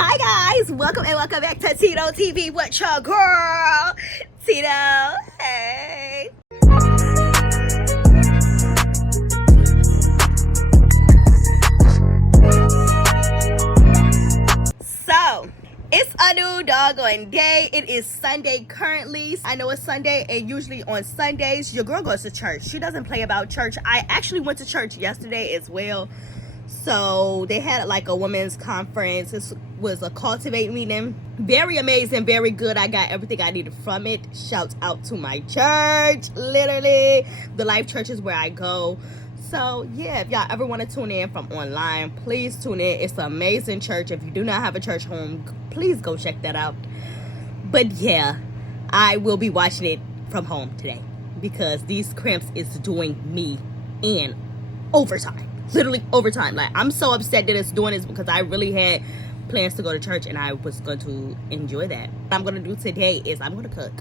Hi guys, welcome back to Tito TV with your girl, Tito. Hey. So, it's a new doggone day. It is Sunday currently. I know it's Sunday, and usually on Sundays, your girl goes to church. She doesn't play about church. I actually went to church yesterday as well. So they had like a women's conference. This was a cultivate meeting. Very amazing, very good. I got everything I needed from it. Shout out to my church, literally. The Life Church is where I go. So yeah, if y'all ever want to tune in from online, please tune in. It's an amazing church. If you do not have a church home, please go check that out. But yeah, I will be watching it from home today because these cramps is doing me in overtime. Literally overtime. Like, I'm so upset that it's doing this because I really had plans to go to church and I was going to enjoy that. What I'm going to do today is I'm going to cook.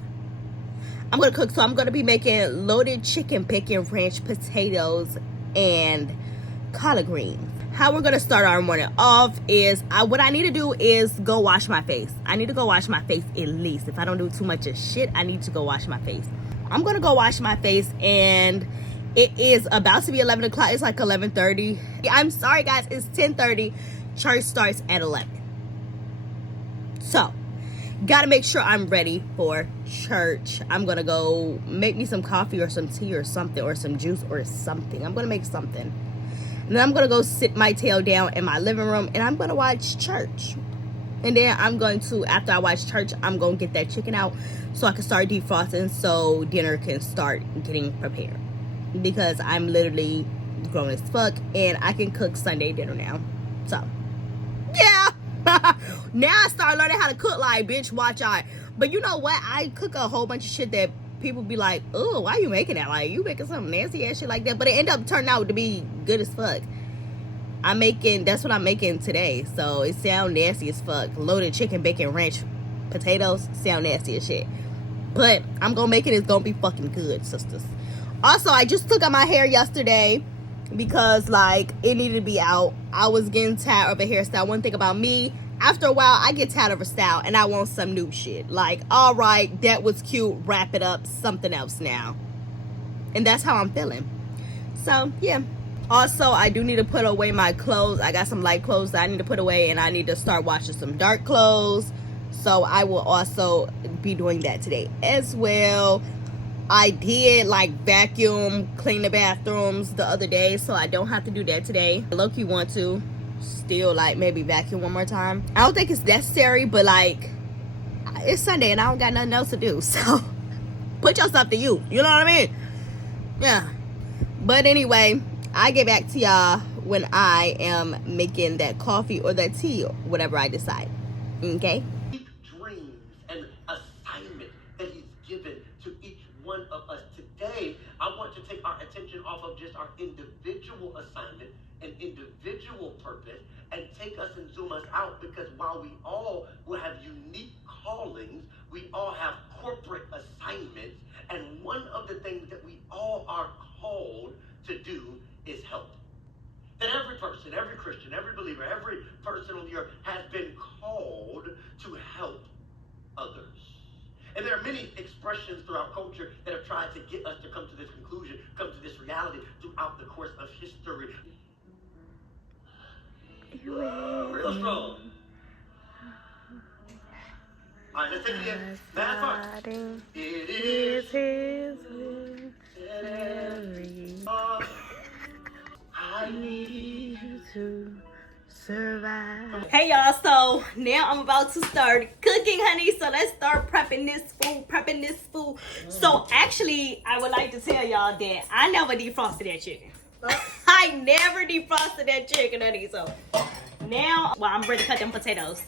So I'm going to be making loaded chicken bacon ranch potatoes and collard greens. How we're going to start our morning off is what I need to do is go wash my face. I need to go wash my face at least. If I don't do too much of shit, I need to go wash my face. I'm going to go wash my face, and it is about to be 11 o'clock. It's like 11:30. I'm sorry, guys. It's 10:30. Church starts at 11. So, gotta make sure I'm ready for church. I'm gonna go make me some coffee or some tea or something, or some juice or something. I'm gonna make something. And then I'm gonna go sit my tail down in my living room and I'm gonna watch church. And then I'm going to, after I watch church, I'm gonna get that chicken out so I can start defrosting so dinner can start getting prepared. Because I'm literally grown as fuck and I can cook Sunday dinner now. So, yeah. Now I start learning how to cook, like, bitch, watch out. But you know what? I cook a whole bunch of shit that people be like, oh, why you making that? Like, you making some nasty ass shit like that. But it ended up turning out to be good as fuck. That's what I'm making today. So it sound nasty as fuck. Loaded chicken bacon ranch potatoes sound nasty as shit. But I'm gonna make it. It's gonna be fucking good, sisters. Also, I just took out my hair yesterday because, like, it needed to be out. I was getting tired of a hairstyle. One thing about me, after a while, I get tired of a style and I want some new shit. Like, all right, that was cute. Wrap it up. Something else now. And that's how I'm feeling. So, yeah. Also, I do need to put away my clothes. I got some light clothes that I need to put away, and I need to start washing some dark clothes. So, I will also be doing that today as well. I did like vacuum, clean the bathrooms the other day, so I don't have to do that today. Low-key want to still like maybe vacuum one more time. I don't think it's necessary, but like it's Sunday and I don't got nothing else to do, so put yourself to you. You know what I mean? Yeah. But anyway, I get back to y'all when I am making that coffee or that tea or whatever I decide. Okay? Dreams and assignment that he's given to each one of us today. I want to take our attention off of just our individual assignment and individual purpose and take us and zoom us out, because while we all will have unique callings, we all have corporate assignments, and one of the things that we all are called to do is help. That every person, every Christian, every believer, every person on the earth has been called to help others. And there are many expressions throughout culture that have tried to get us to come to this conclusion, come to this reality throughout the course of history. Real strong. All right, let's take it again. Last part. It is his will. I need you to survive. Hey y'all, so now I'm about to start cooking, honey. So let's start prepping this food. So actually, I would like to tell y'all that I never defrosted that chicken. I never defrosted that chicken, honey. So now, well, I'm ready to cut them potatoes.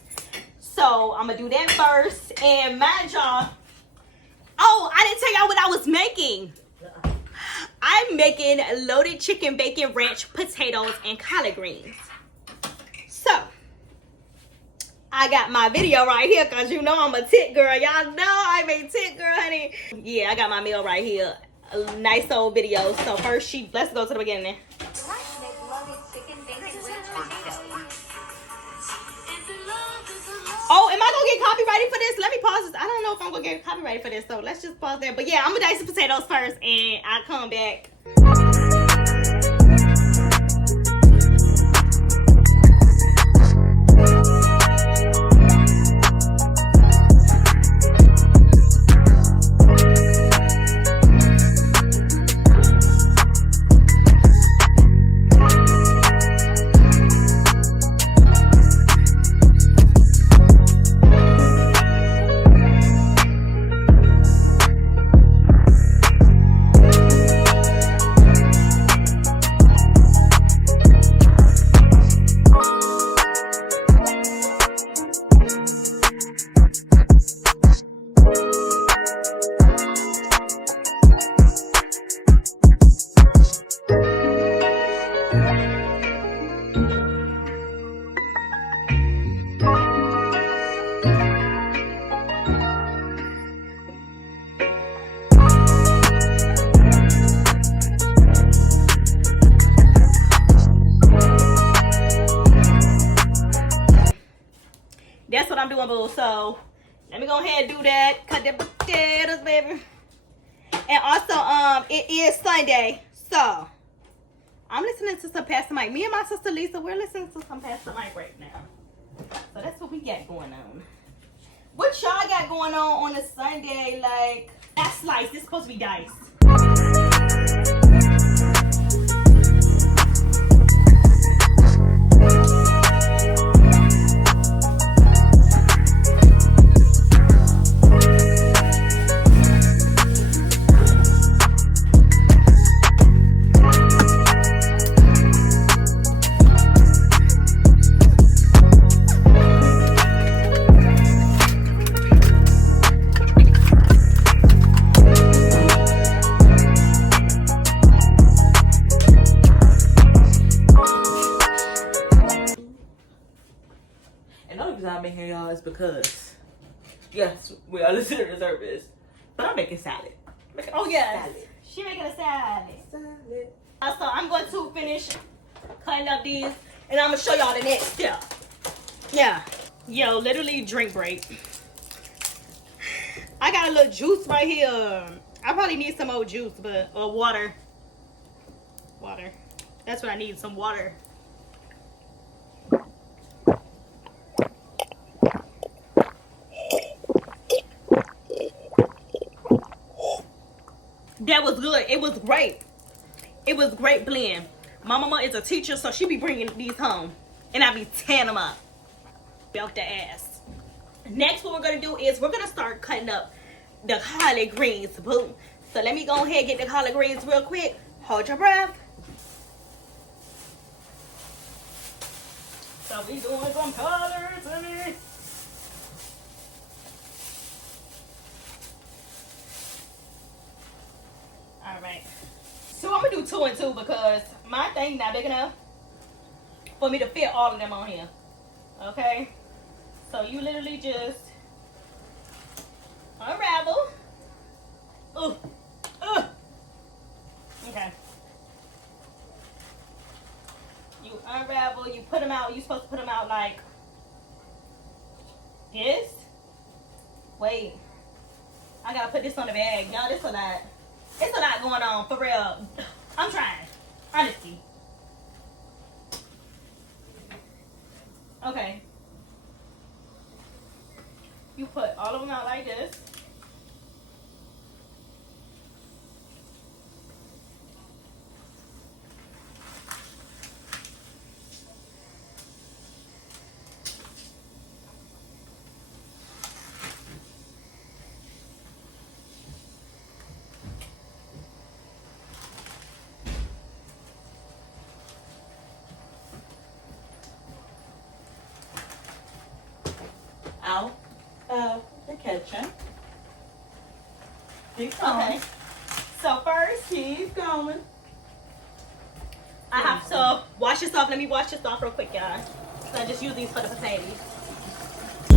So I'm gonna do that first. And mind y'all, oh, I didn't tell y'all what I was making. I'm making loaded chicken bacon ranch potatoes and collard greens. So, I got my video right here because you know I'm a tit girl. Y'all know I'm a tit girl, honey. Yeah, I got my meal right here. A nice old video. So first, let's go to the beginning. Let's make loaded chicken bacon ranch potatoes. get copyrighted for this? Let me pause this. I don't know if I'm gonna get copyrighted for this, so let's just pause there. But yeah, I'm gonna dice the potatoes first, and I'll come back. That's what I'm doing, boo. So let me go ahead and do that. Cut the potatoes, baby. And also, it is Sunday, so I'm listening to some Pastor Mike. Me and my sister Lisa, we're listening to some Pastor Mike right now. So that's what we got going on. What y'all got going on a Sunday? Like, that slice. This supposed to be diced. I'm in here, y'all, is because yes, we are listening to service, but I'm making salad. Oh yes, she making a salad. So I'm going to finish cutting up these, and I'm gonna show y'all the next step. Yeah, yo, literally drink break. I got a little juice right here. I probably need some more juice, or water. Water. That's what I need. Some water. That was good. It was great. It was great blend. My mama is a teacher, so she be bringing these home. And I be tearing them up. Belt the ass. Next, what we're going to do is we're going to start cutting up the collard greens, boo. So let me go ahead and get the collard greens real quick. Hold your breath. So we doing some collards in it. Alright. So I'm going to do 2 and 2 because my thing not big enough for me to fit all of them on here. Okay? So you literally just unravel. Ooh. Okay. You unravel, you put them out. You're supposed to put them out like this. Wait. I gotta put this on the bag. Y'all, this a lot. It's a lot going on, for real. I'm trying. Honesty. Okay. You put all of them out like this. Out of the kitchen. Keep going. Okay. So first, Keep going. I have to wash this off. Let me wash this off real quick, guys. So I just use these for the potatoes. I'm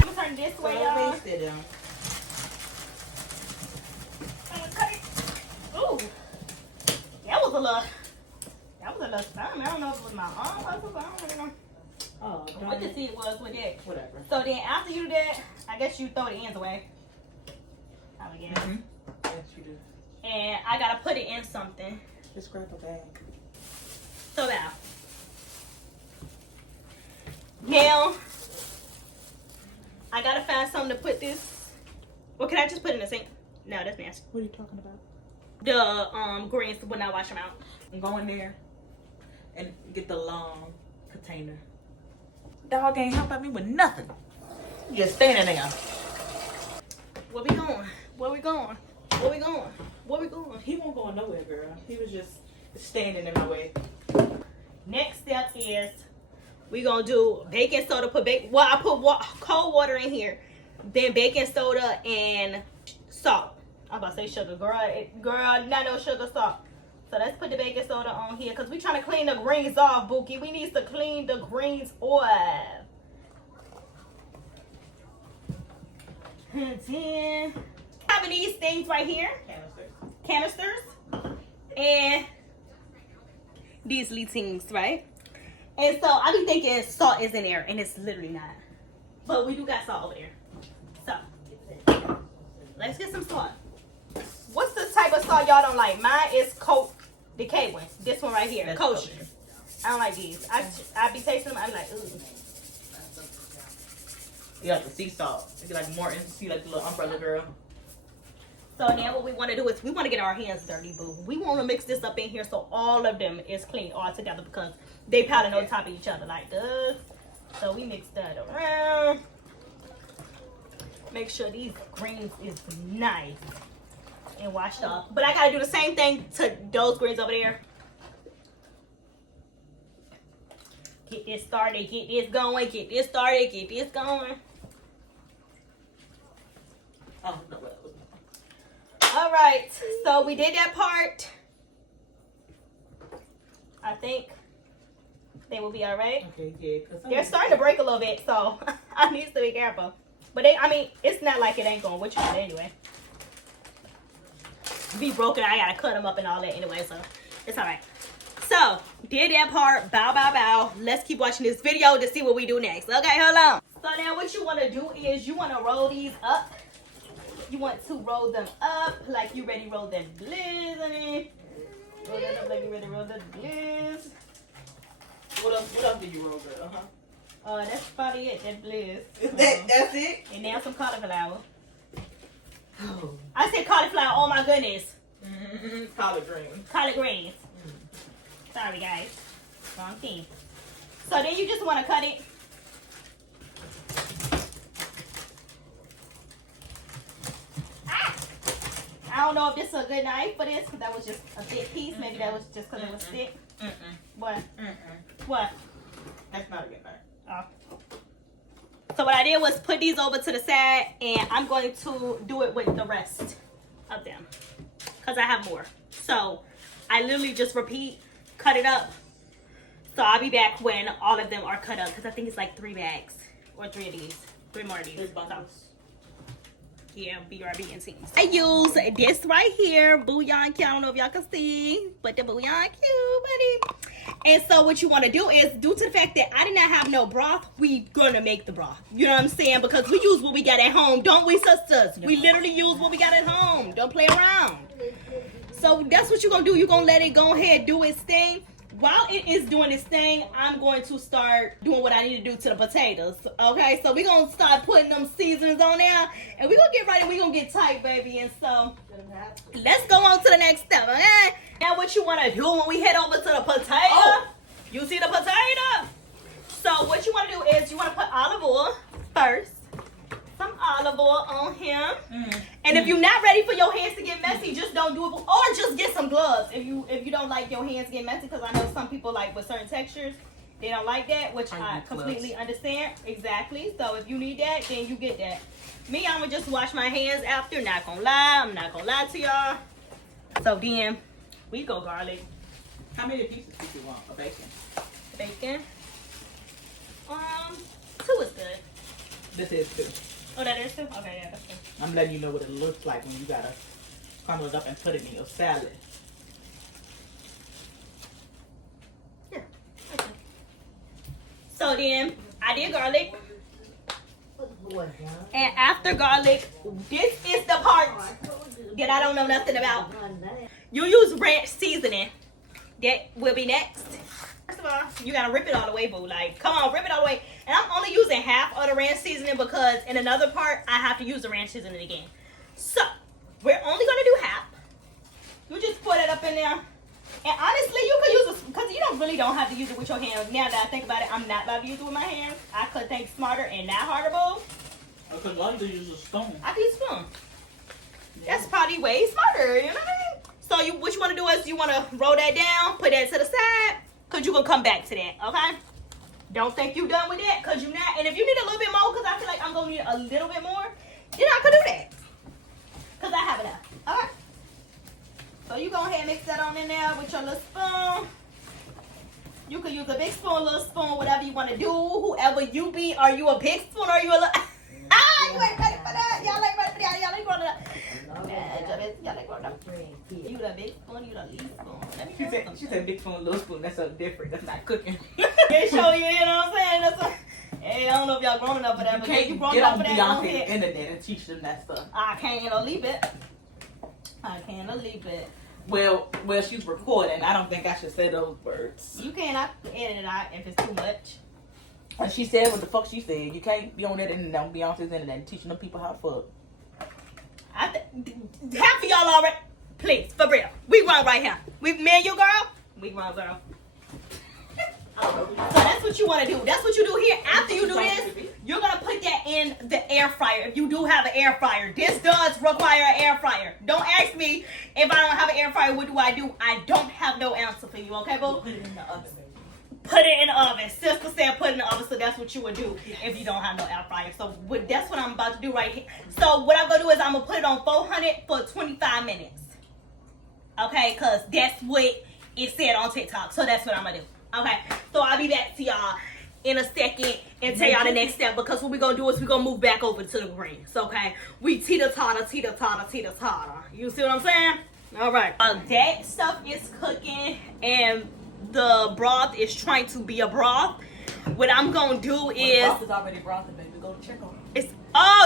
gonna turn this way, y'all. Ooh, that was a little stomach. I don't know if it was my arm muscles. I don't really know. Oh, what the seed was with that. Whatever. So then after you do that, I guess you throw the ends away. Oh, yeah. Yes, you do. And I gotta put it in something. Just grab a bag. So now I gotta find something to put this. Or can I just put it in the sink? No, that's nasty. What are you talking about? The greens when I wash them out. Go in there and get the long container. Dog ain't helping me with nothing. Just standing there. Where we going? Where we going? Where we going? Where we going? He won't go nowhere, girl. He was just standing in my way. Next step is we gonna do baking soda. I put cold water in here, then baking soda and salt. I'm about to say sugar, girl, not no sugar, salt. So let's put the baking soda on here because we trying to clean the greens off, Bookie. We need to clean the greens off. And then having these things right here, canisters, and these things, right? And so I be thinking salt is in there, and it's literally not. But we do got salt over there. So let's get some salt. What's the type of salt y'all don't like? Mine is the K one. This one right here, kosher. I don't like these. I be tasting them. I be like, ooh. You got the sea salt. It's like more see like the little umbrella girl. So now what we want to do is we want to get our hands dirty, boo. We want to mix this up in here so all of them is clean all together because they piling on top of each other like this. So we mix that around. Make sure these greens is nice and washed off. But I gotta do the same thing to those greens over there. Get this started, get this going, get this started, get this going. Oh, no, All right, so we did that part. I think they will be all right. Okay, yeah. They're starting to break a little bit, so I need to be careful. But it's not like it ain't going with you anyway. Be broken, I gotta cut them up and all that anyway, so it's all right. So, did that part, bow, bow, bow. Let's keep watching this video to see what we do next. Okay, hold on. So now what you want to do is you want to roll these up. You want to roll them up like you ready to roll that bliss, honey. Roll that up like you ready to roll that bliss. What else did you roll, girl, huh? That's probably it, that bliss. That's it? And now some cauliflower. Oh. I said cauliflower, oh my goodness. Collard greens. Collard greens. Sorry, guys. Wrong thing. So then you just want to cut it. Ah! I don't know if this is a good knife for this because that was just a thick piece. Maybe that was just because it was thick. What? What? That's not a good knife. Oh. So what I did was put these over to the side and I'm going to do it with the rest of them because I have more. So I literally just repeat, cut it up. So I'll be back when all of them are cut up because I think it's like 3 bags or 3 of these. 3 more of these. 3 bundles. Yeah, BRB and C's. I use this right here, bouillon cube. I don't know if y'all can see, but the bouillon cube, buddy. And so what you want to do is, due to the fact that I did not have no broth, we gonna make the broth. You know what I'm saying? Because we use what we got at home, don't we, sisters? We literally use what we got at home. Don't play around. So that's what you're gonna do. You're gonna let it go ahead, do its thing. While it is doing its thing, I'm going to start doing what I need to do to the potatoes. Okay, so we're going to start putting them seasonings on there. And we're going to get ready. We're going to get tight, baby. And so, let's go on to the next step, okay? Now, what you want to do when we head over to the potato. Oh. You see the potato? So, what you want to do is you want to put olive oil first. Some olive oil on him. And if you're not ready for your hands to get messy, just don't do it. Or just get some gloves if you don't like your hands get messy. Because I know some people like with certain textures, they don't like that, which I completely understand. Exactly. So if you need that, then you get that. Me, I'm gonna just wash my hands after. Not gonna lie. I'm not gonna lie to y'all. So then we go garlic. How many pieces do you want of bacon? Bacon. 2 is good. This is 2. Oh, that is 2? Okay, yeah, that's 2. I'm letting you know what it looks like when you gotta crumble it up and put it in your salad. Yeah. Okay. So then I did garlic. And after garlic, this is the part that I don't know nothing about. You use ranch seasoning. That will be next. First of all, you gotta rip it all the way, boo. Like, come on, rip it all the way. And I'm only using half of the ranch seasoning because in another part, I have to use the ranch seasoning again. So, we're only gonna do half. You just put it up in there. And honestly, you could use it, because you don't have to use it with your hands. Now that I think about it, I'm not about to use it with my hands. I could think smarter and not harder, boo. I could love to use a spoon. I can use a spoon. That's probably way smarter, you know what I mean? So what you want to do is you want to roll that down, put that to the side, because you're going to come back to that, okay? Don't think you're done with that, because you're not. And if you need a little bit more, because I feel like I'm going to need a little bit more, then I could do that. Because I have enough, all right? So you go ahead and mix that on in there with your little spoon. You can use a big spoon, little spoon, whatever you want to do. Whoever you be, are you a big spoon or are you a little... You ain't ready for that. Y'all ain't ready for that. Y'all ain't grown up. Y'all ain't grown up. You the big spoon, you the least spoon. She said big spoon, little spoon. That's something different. That's not cooking. They show you, you know what I'm saying? That's what, hey, I don't know if y'all grown up for that, but You you can't grown get up on for that. Beyonce's internet and teach them that stuff. I can't leave it. I can't leave it. Well, she's recording. I don't think I should say those words. You cannot edit it out if it's too much. And she said what the fuck she said. You can't be on that internet, on Beyonce's internet, and teaching them people how to fuck. Half of y'all already, please, for real. We run right here. Me and you, girl. We run, girl. So that's what you want to do. That's what you do here. After you do this, you're going to put that in the air fryer. If you do have an air fryer. This does require an air fryer. Don't ask me if I don't have an air fryer, what do? I don't have no answer for you, okay, boo? Put it in the oven. Put it in the oven. Sister said put it in the oven, so that's what you would do if you don't have no air fryer. So that's what I'm about to do right here. So what I'm going to do is I'm going to put it on 400 for 25 minutes. Okay, because that's what it said on TikTok. So that's what I'm going to do. Okay, so I'll be back to y'all in a second and tell y'all the next step, because what we're going to do is we're going to move back over to the greens, okay? We teeter-totter. You see what I'm saying? All right. That stuff is cooking and the broth is trying to be a broth. What I'm going to do is... The broth is already brothing, baby. Go check on it.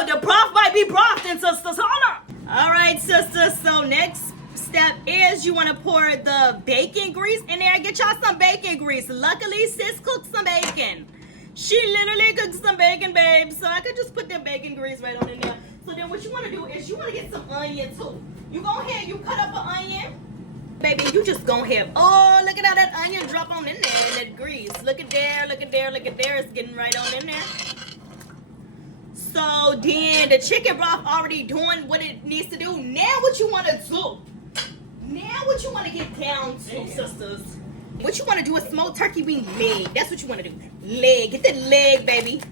The broth might be brothed, sisters. Hold on. All right, sisters. So next step is you want to pour the bacon grease in there. Get y'all some bacon grease. Luckily, sis cooked some bacon. She literally cooked some bacon, babe. So I could just put the bacon grease right on in there. So then what you want to do is you want to get some onion too. You go ahead, you cut up an onion. Baby, you just go ahead. Oh, look at how that onion drop on in there, that grease. Look at there, look at there, look at there. It's getting right on in there. So then the chicken broth already doing what it needs to do. Now what you want to do? Now what you want to get down to, sisters? What you want to do is smoked turkey wing leg. That's what you want to do. Leg. Get that leg, baby.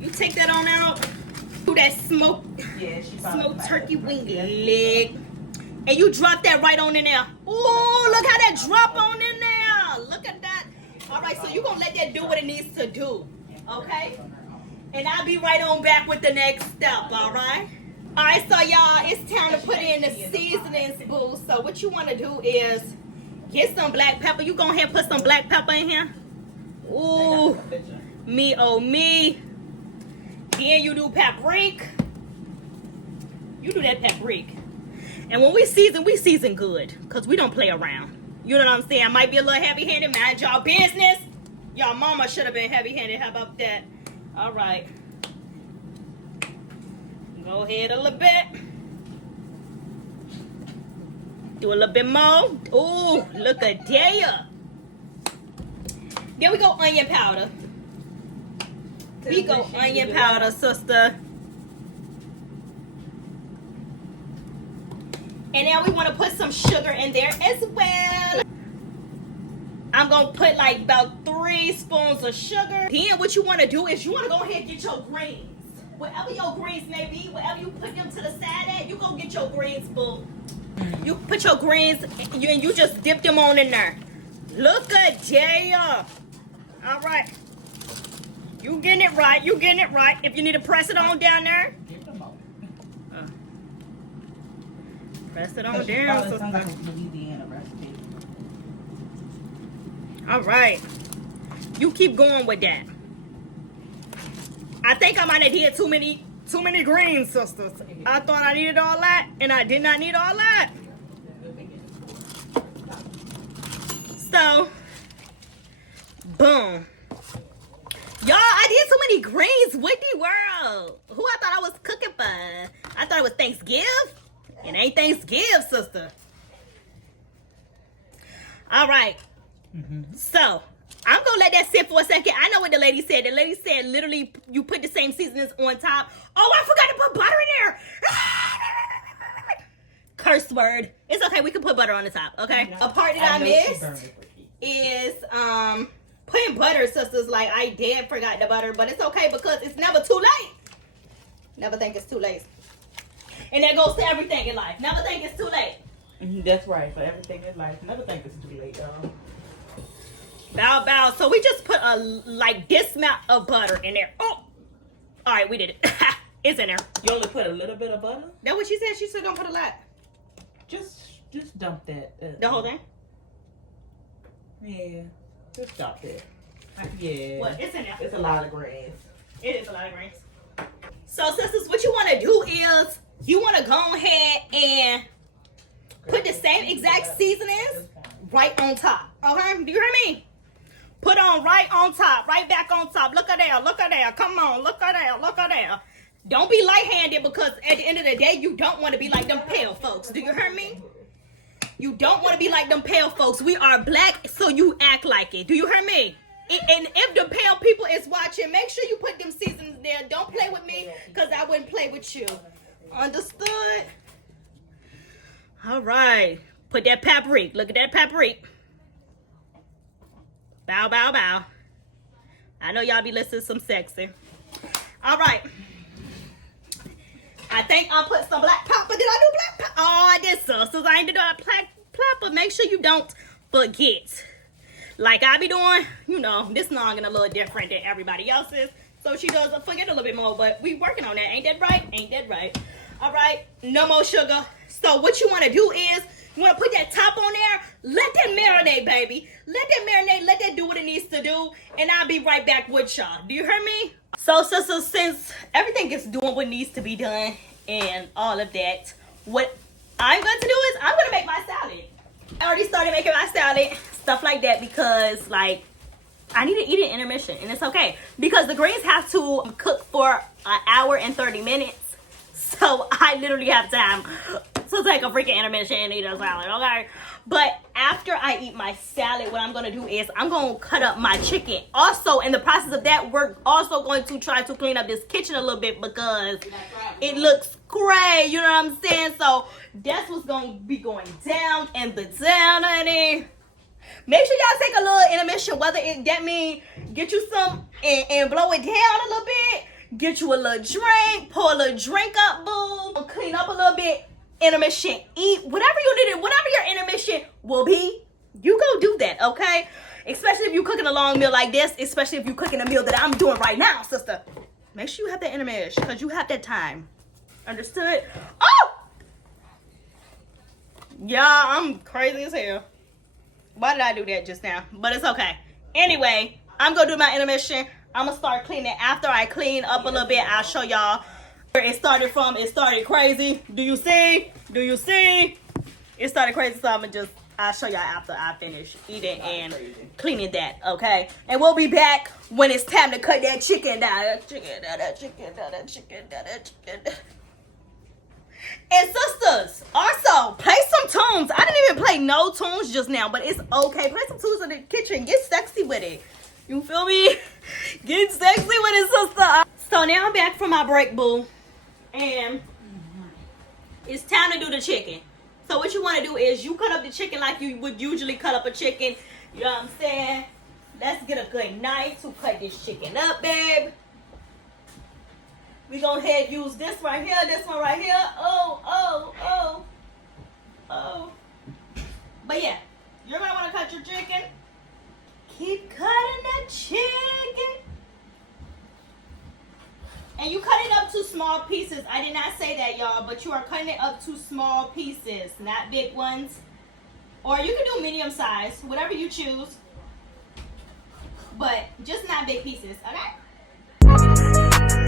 You take that on out. Do that smoked turkey wing leg. And you drop that right on in there. Oh, look how that drop on in there. Look at that. All right, so you're going to let that do what it needs to do. Okay? And I'll be right on back with the next step, all right? All right, so y'all, it's time to put in the seasonings, boo. So what you want to do is get some black pepper. You go ahead and put some black pepper in here. Ooh, me, oh me. Then you do paprika. You do that paprika. And when we season good. Because we don't play around. You know what I'm saying? Might be a little heavy-handed. Mind y'all business. Y'all mama should have been heavy-handed. How about that? All right. Go ahead a little bit. Do a little bit more. Ooh, look at there. Then we go onion powder. We go onion powder, sister. And now we want to put some sugar in there as well. I'm going to put like about 3 spoons of sugar. Then what you want to do is you want to go ahead and get your greens. Whatever your greens may be, wherever you put them to the side at, you go get your greens, boo. You put your greens and you just dip them on in there. Look at there. All right. You getting it right. You getting it right. If you need to press it on down there. Press it on down. It sounds like a Louisiana recipe. All right. You keep going with that. I think I might have did too many greens, sisters. I thought I needed all that, and I did not need all that. So, boom. Y'all, I did too many greens. Whitney World. Who I thought I was cooking for? I thought it was Thanksgiving. It ain't Thanksgiving, sister. All right. So, I'm going to let that sit for a second. I know what the lady said. The lady said literally you put the same seasonings on top. Oh, I forgot to put butter in there. Curse word. It's okay. We can put butter on the top, okay? A part that I missed is putting butter, sisters. Like, I did forgot the butter, but it's okay because it's never too late. Never think it's too late. And that goes to everything in life. Never think it's too late. That's right. For everything in life. Never think it's too late, y'all. Bow, bow. So we just put like this amount of butter in there. Oh, all right, we did it. It's in there. You only put a little bit of butter? That's what she said. She said don't put a lot. Just dump that. The whole thing? Yeah. Just dump that. Yeah. What? It's in there. It's a lot of grains. It is a lot of grains. So, sisters, what you want to do is you want to go ahead and put the same exact seasonings right on top. Okay? Do you hear me? Put on right on top, right back on top. Look at there, look at there. Come on, look at there, look at there. Don't be light-handed because at the end of the day, you don't want to be like them pale folks. Do you hear me? You don't want to be like them pale folks. We are black, so you act like it. Do you hear me? And if the pale people is watching, make sure you put them seasons there. Don't play with me because I wouldn't play with you. Understood? All right. Put that paprika. Look at that paprika. Bow, bow, bow. I know y'all be listening to some sexy. All right. I think I'll put some black pepper. Did I do black pepper? Oh, I did so. So I ain't did black pepper. Make sure you don't forget. Like I be doing, you know, this noggin a little different than everybody else's. So she does forget a little bit more. But we working on that. Ain't that right? Ain't that right? All right. No more sugar. So what you want to do is you want to put that top on there. Let that marinate, baby. Let that marinate. Let that do what it needs to do. And I'll be right back with y'all. Do you hear me? So, sisters, since everything is doing what needs to be done and all of that, what I'm going to do is I'm going to make my salad. I already started making my salad, stuff like that, because, like, I need to eat an intermission. And it's okay. Because the greens have to cook for an hour and 30 minutes. So, I literally have time to take a freaking intermission and eat a salad, okay? But after I eat my salad, what I'm going to do is I'm going to cut up my chicken. Also, in the process of that, we're also going to try to clean up this kitchen a little bit because it looks gray, you know what I'm saying? So, that's what's going to be going down in the town, honey. Make sure y'all take a little intermission, whether that means get you some and blow it down a little bit. Get you a little drink, pour a little drink up, boo. Clean up a little bit. Intermission, eat whatever you need, whatever your intermission will be, you go do that, okay? Especially if you're cooking a long meal like this, especially if you're cooking a meal that I'm doing right now, sister. Make sure you have that intermission because you have that time. Understood? Oh! Yeah, I'm crazy as hell. Why did I do that just now? But it's okay. Anyway, I'm gonna do my intermission. I'm gonna start cleaning. After I clean up a little bit, I'll show y'all where it started from. It started crazy. Do you see? Do you see? It started crazy, so I'll show y'all after I finish eating and cleaning that, okay? And we'll be back when it's time to cut that chicken down. That chicken down, that chicken down, that chicken down, that chicken down. And sisters, also, play some tunes. I didn't even play no tunes just now, but it's okay. Play some tunes in the kitchen. Get sexy with it. You feel me? Get sexy with it, sister. So now I'm back from my break, boo. And it's time to do the chicken. So what you want to do is you cut up the chicken like you would usually cut up a chicken. You know what I'm saying? Let's get a good knife to cut this chicken up, babe. We go ahead and use this right here, this one right here. Oh. But yeah, you're going to want to cut your chicken. Keep cutting that chicken. And you cut it up to small pieces. I did not say that, y'all, but you are cutting it up to small pieces, not big ones. Or you can do medium size, whatever you choose. But just not big pieces, okay?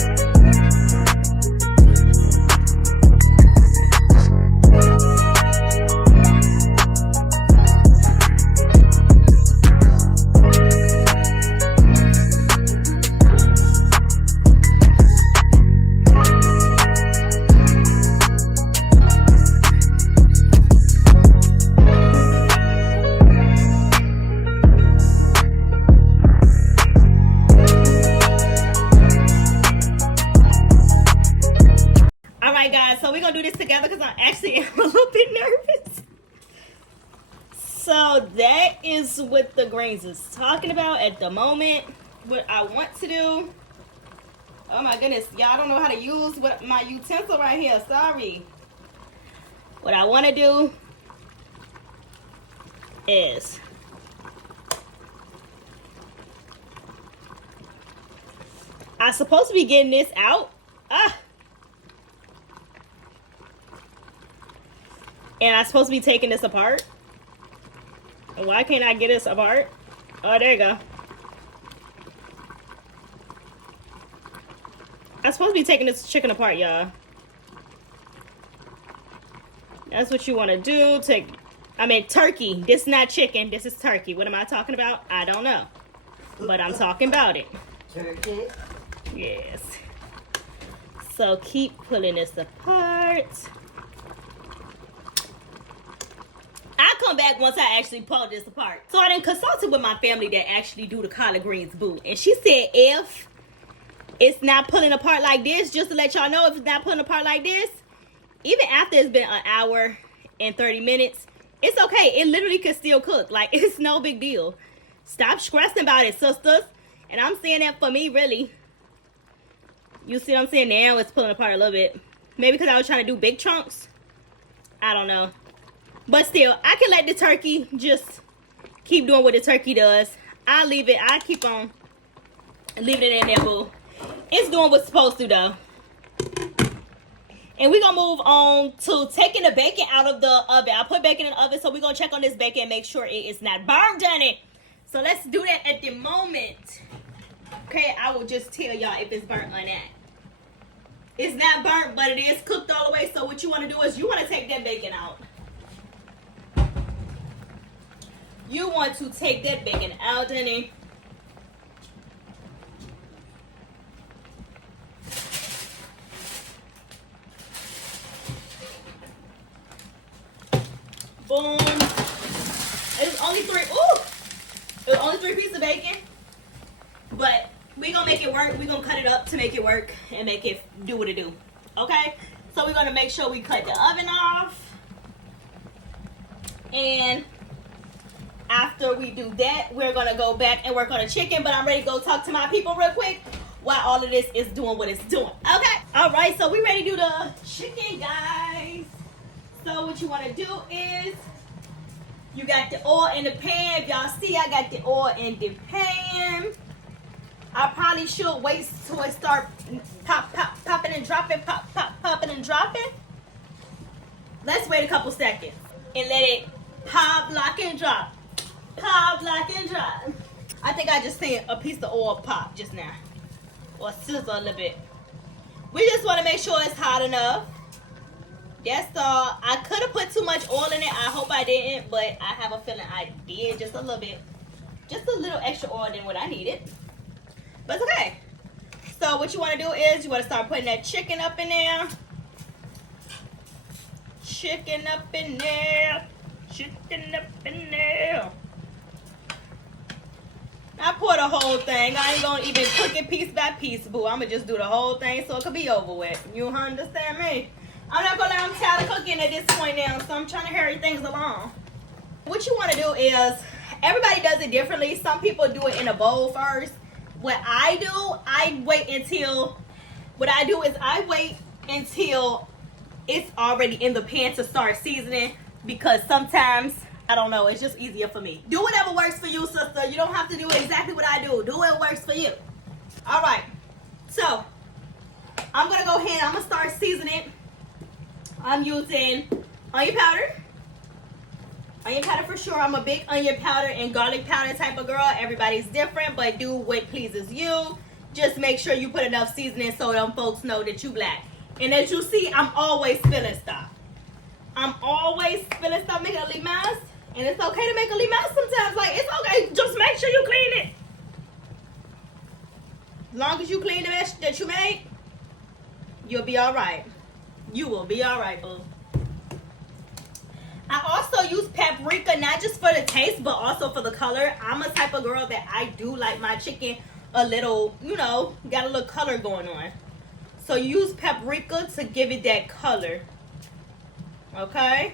So we're gonna do this together because I actually am a little bit nervous. So that is what the greens is talking about at the moment. What I want to do. Oh my goodness, y'all don't know how to use my utensil right here. Sorry. What I want to do is I'm supposed to be getting this out. And I'm supposed to be taking this apart. Why can't I get this apart? Oh, there you go. I'm supposed to be taking this chicken apart, y'all. That's what you want to do. Turkey. This is not chicken. This is turkey. What am I talking about? I don't know. But I'm talking about it. Turkey? Yes. So keep pulling this apart. I'll come back once I actually pull this apart. So I done consulted with my family that actually do the collard greens, boo. And she said if it's not pulling apart like this, just to let y'all know, if it's not pulling apart like this, even after it's been an hour and 30 minutes, it's okay. It literally can still cook. Like, it's no big deal. Stop stressing about it, sisters. And I'm saying that for me, really. You see what I'm saying? Now it's pulling apart a little bit. Maybe because I was trying to do big chunks. I don't know. But still, I can let the turkey just keep doing what the turkey does. I'll leave it. I keep on leaving it in there, boo. It's doing what's supposed to, though. And we're going to move on to taking the bacon out of the oven. I put bacon in the oven, so we're going to check on this bacon and make sure it is not burned on it. So let's do that at the moment. Okay, I will just tell y'all if it's burnt or not. It's not burnt, but it is cooked all the way. So what you want to do is you want to take that bacon out. You want to take that bacon out, honey. Boom. It's only three pieces of bacon. But we're going to make it work. We're going to cut it up to make it work and make it do what it do. Okay? So we're going to make sure we cut the oven off. And after we do that, we're going to go back and work on the chicken. But I'm ready to go talk to my people real quick while all of this is doing what it's doing. Okay? All right. So we ready to do the chicken, guys. So what you want to do is you got the oil in the pan. If y'all see, I got the oil in the pan. I probably should wait till it start popping and dropping, popping and dropping. Let's wait a couple seconds and let it pop, lock, and drop. Pop, lock, and drop. I think I just seen a piece of oil pop just now. Or sizzle a little bit. We just want to make sure it's hot enough. That's all. I could have put too much oil in it. I hope I didn't, but I have a feeling I did just a little bit. Just a little extra oil than what I needed. But it's okay. So what you want to do is you want to start putting that chicken up in there. Chicken up in there. Chicken up in there. I pour the whole thing. I ain't going to even cook it piece by piece, boo. I'm going to just do the whole thing so it could be over with. You understand me? I'm not going to let them tired of cooking at this point now, so I'm trying to hurry things along. What you want to do is, everybody does it differently. Some people do it in a bowl first. What I do, I wait until it's already in the pan to start seasoning, because sometimes, I don't know, it's just easier for me. Do whatever works for you, sister. You don't have to do exactly what I do. Do what works for you. All right. So, I'm going to go ahead. I'm going to start seasoning. I'm using onion powder. Onion powder for sure. I'm a big onion powder and garlic powder type of girl. Everybody's different, but do what pleases you. Just make sure you put enough seasoning so them folks know that you black. And as you see, I'm always spilling stuff. I'm always spilling stuff, making a little mess. And it's okay to make a little mess sometimes. Like, it's okay. Just make sure you clean it. As long as you clean the mess that you made, you'll be all right. You will be all right, boo. I also use paprika, not just for the taste, but also for the color. I'm a type of girl that I do like my chicken a little, got a little color going on. So use paprika to give it that color. Okay?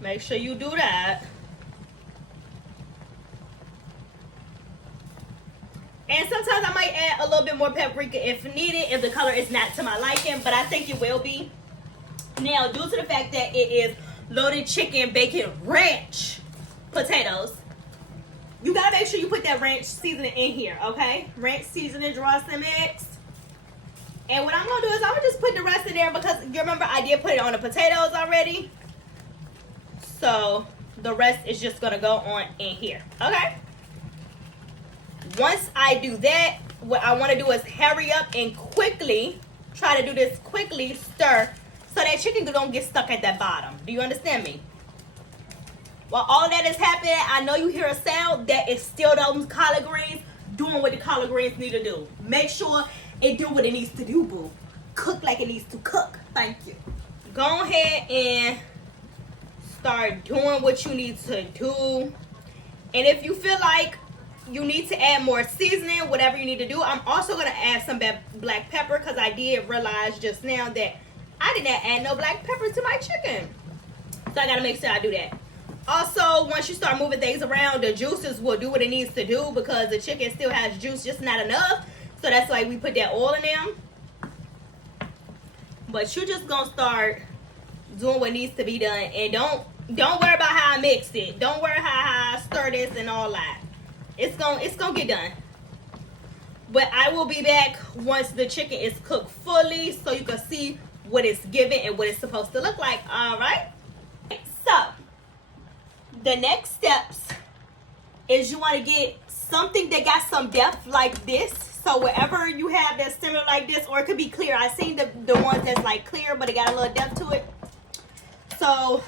Make sure you do that. And sometimes I might add a little bit more paprika if needed, if the color is not to my liking, but I think it will be. Now, due to the fact that it is loaded chicken bacon ranch potatoes, you gotta make sure you put that ranch seasoning in here, okay? Ranch seasoning, draw some mix. And what I'm gonna do is I'm gonna just put the rest in there because you remember I did put it on the potatoes already. So the rest is just gonna go on in here, okay? Once I do that, what I wanna do is hurry up and quickly, try to do this quickly, stir, so that chicken don't get stuck at that bottom. Do you understand me? While all that is happening, I know you hear a sound. That is still those collard greens doing what the collard greens need to do. Make sure it do what it needs to do, boo. Cook like it needs to cook. Thank you. Go ahead and start doing what you need to do. And if you feel like you need to add more seasoning, whatever you need to do, I'm also going to add some black pepper because I did realize just now that I did not add no black pepper to my chicken. So I got to make sure I do that. Also, once you start moving things around, the juices will do what it needs to do because the chicken still has juice, just not enough. So that's why we put that oil in them. But you're just gonna start doing what needs to be done, and don't worry about how I mixed it. Don't worry how I stir this and all that. It's gonna get done. But I will be back once the chicken is cooked fully, so you can see what it's giving and what it's supposed to look like. All right. So the next steps is you want to get something that got some depth like this. So wherever you have that's similar like this, or it could be clear. I seen the ones that's like clear, but it got a little depth to it. So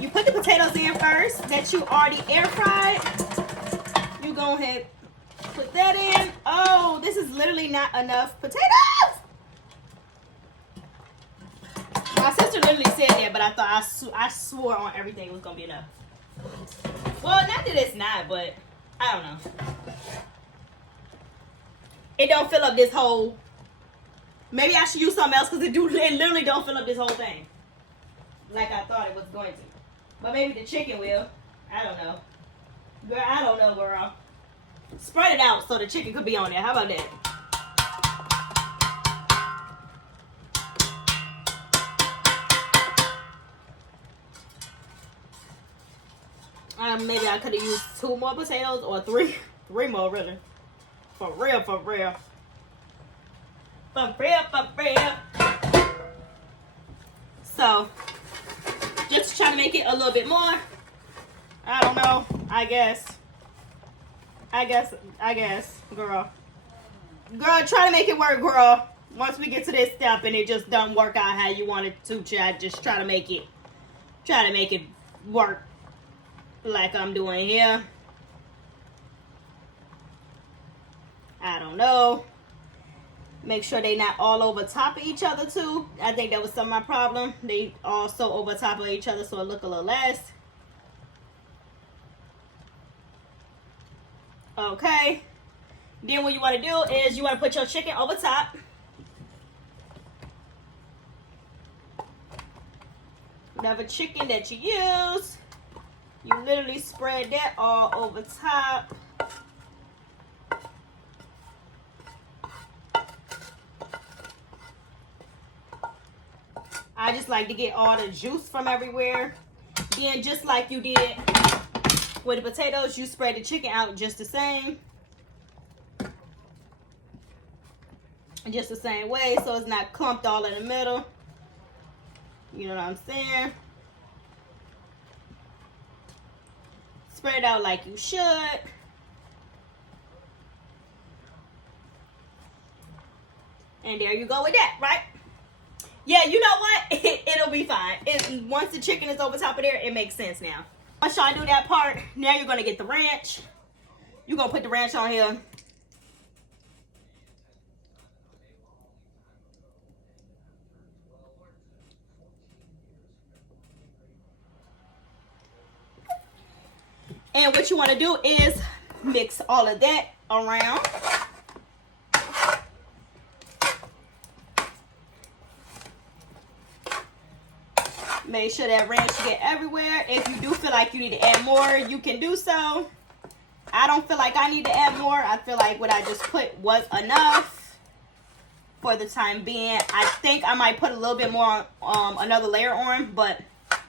you put the potatoes in first that you already air fried. You go ahead, put that in. Oh, this is literally not enough potatoes. My sister literally said that, but I thought I swore on everything it was gonna be enough. Well, not that it's not, but I don't know. It don't fill up this whole. Maybe I should use something else because it literally don't fill up this whole thing like I thought it was going to. But maybe the chicken will. I don't know. Girl, I don't know, girl. Spread it out so the chicken could be on there. How about that? Maybe I could have used 2 more potatoes or 3 more really. For real. For real. So, just try to make it a little bit more. I don't know. I guess. Girl, try to make it work, girl. Once we get to this step and it just doesn't work out how you want it to, just try to make it work like I'm doing here. I don't know. Make sure they not all over top of each other too. I think that was some of my problem. They all so over top of each other so it look a little less. Okay. Then what you want to do is you want to put your chicken over top. Whatever chicken that you use, you literally spread that all over top. I just like to get all the juice from everywhere. Then just like you did with the potatoes, you spread the chicken out just the same. Just the same way, so it's not clumped all in the middle. You know what I'm saying? Spread it out like you should. And there you go with that, right? Yeah, you know what? It'll be fine. Once the chicken is over top of there, it makes sense now. Once y'all do that part, now you're going to get the ranch. You're going to put the ranch on here. And what you want to do is mix all of that around. Make sure that ranch get everywhere. If you do feel like you need to add more, you can do so. I don't feel like I need to add more. I feel like what I just put was enough for the time being. I think I might put a little bit more another layer on, but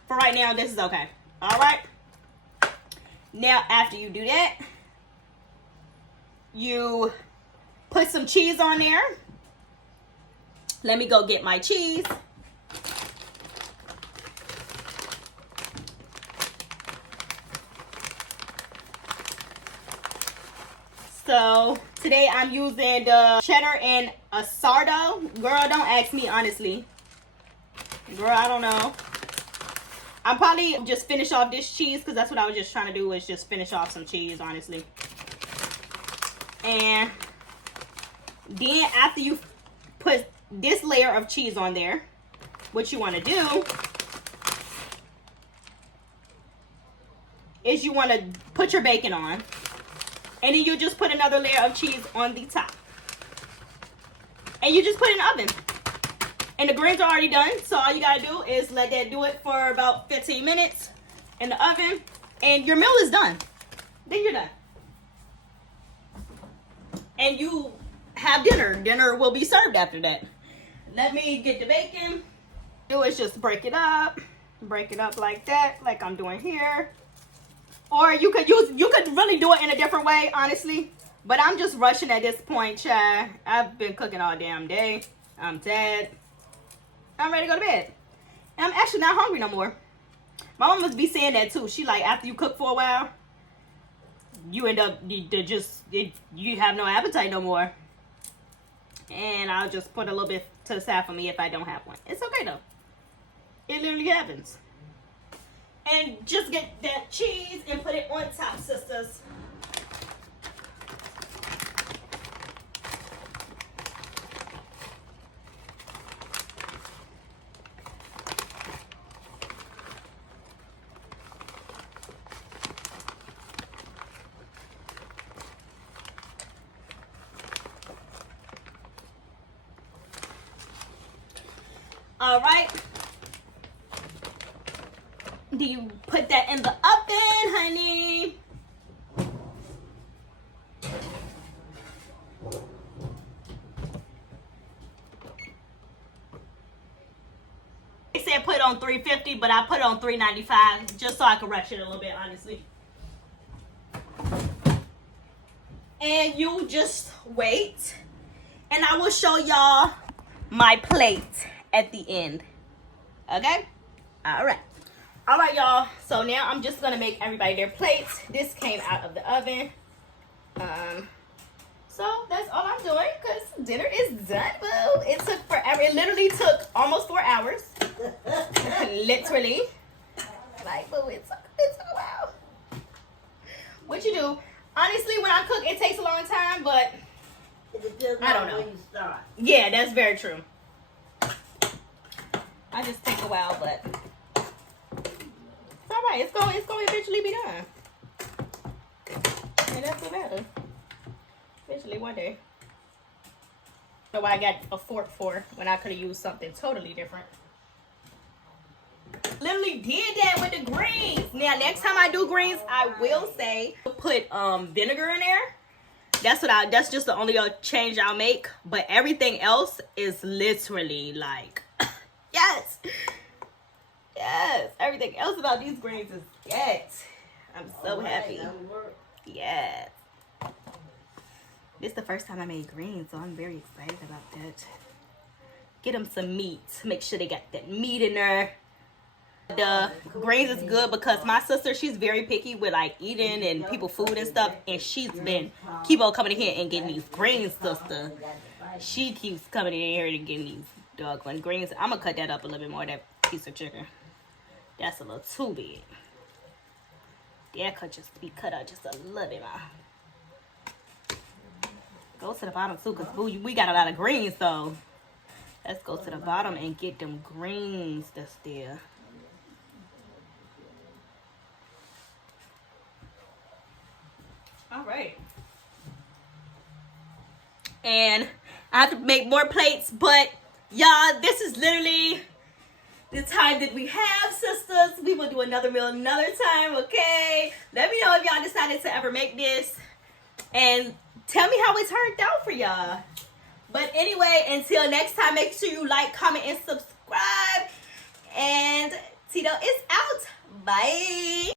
for right now, this is okay. All right. Now, after you do that, you put some cheese on there. Let me go get my cheese. So today I'm using the cheddar and asardo. Girl, don't ask me honestly. Girl, I don't know. I'll probably just finish off this cheese because that's what I was just trying to do, is just finish off some cheese, honestly. And then after you put this layer of cheese on there, what you want to do is you want to put your bacon on. And then you just put another layer of cheese on the top. And you just put it in the oven. And the greens are already done. So all you got to do is let that do it for about 15 minutes in the oven. And your meal is done. Then you're done. And you have dinner. Dinner will be served after that. Let me get the bacon. Do is just break it up. Break it up like that, like I'm doing here. Or you could really do it in a different way, honestly. But I'm just rushing at this point, child. I've been cooking all damn day. I'm dead. I'm ready to go to bed. And I'm actually not hungry no more. My mom must be saying that too. She like, after you cook for a while, you end up, you have no appetite no more. And I'll just put a little bit to the side for me if I don't have one. It's okay though. It literally happens. And just get that cheese and put it on top, sisters. All right. Do you put that in the oven, honey? They said put it on 350, but I put it on 395 just so I could rush it a little bit, honestly. And you just wait, and I will show y'all my plate at the end. Okay? All right. All right, y'all. So now I'm just gonna make everybody their plates. This came out of the oven. So that's all I'm doing because dinner is done, boo. It took forever. It literally took almost 4 hours. Literally. Like, boo, it took a while. What you do? Honestly, when I cook, it takes a long time, but I don't know. Yeah, that's very true. I just take a while, but it's all right. It's going to eventually be done. And that's what matters. Eventually, one day. So why I got a fork for when I could have used something totally different. Literally did that with the greens. Now, next time I do greens, I will say put vinegar in there. That's just the only change I'll make. But everything else is literally like yes. Yes. Everything else about these greens is yes. I'm so happy. Yes. This is the first time I made greens, so I'm very excited about that. Get them some meat. Make sure they got that meat in there. The greens is good because my sister, she's very picky with like eating and people food and stuff, and she's been keep on coming in here and getting these greens, sister. She keeps coming in here and getting these doggone greens. I'm gonna cut that up a little bit more, that piece of chicken. That's a little too big. That could just be cut out just a little bit more. Go to the bottom too, because we got a lot of greens, so let's go to the bottom and get them greens that's there. All right. And I have to make more plates, but y'all, this is the time that we have, sisters. We will do another meal another time, okay? Let me know if y'all decided to ever make this. And tell me how it turned out for y'all. But anyway, until next time, make sure you like, comment, and subscribe. And Tito is out. Bye.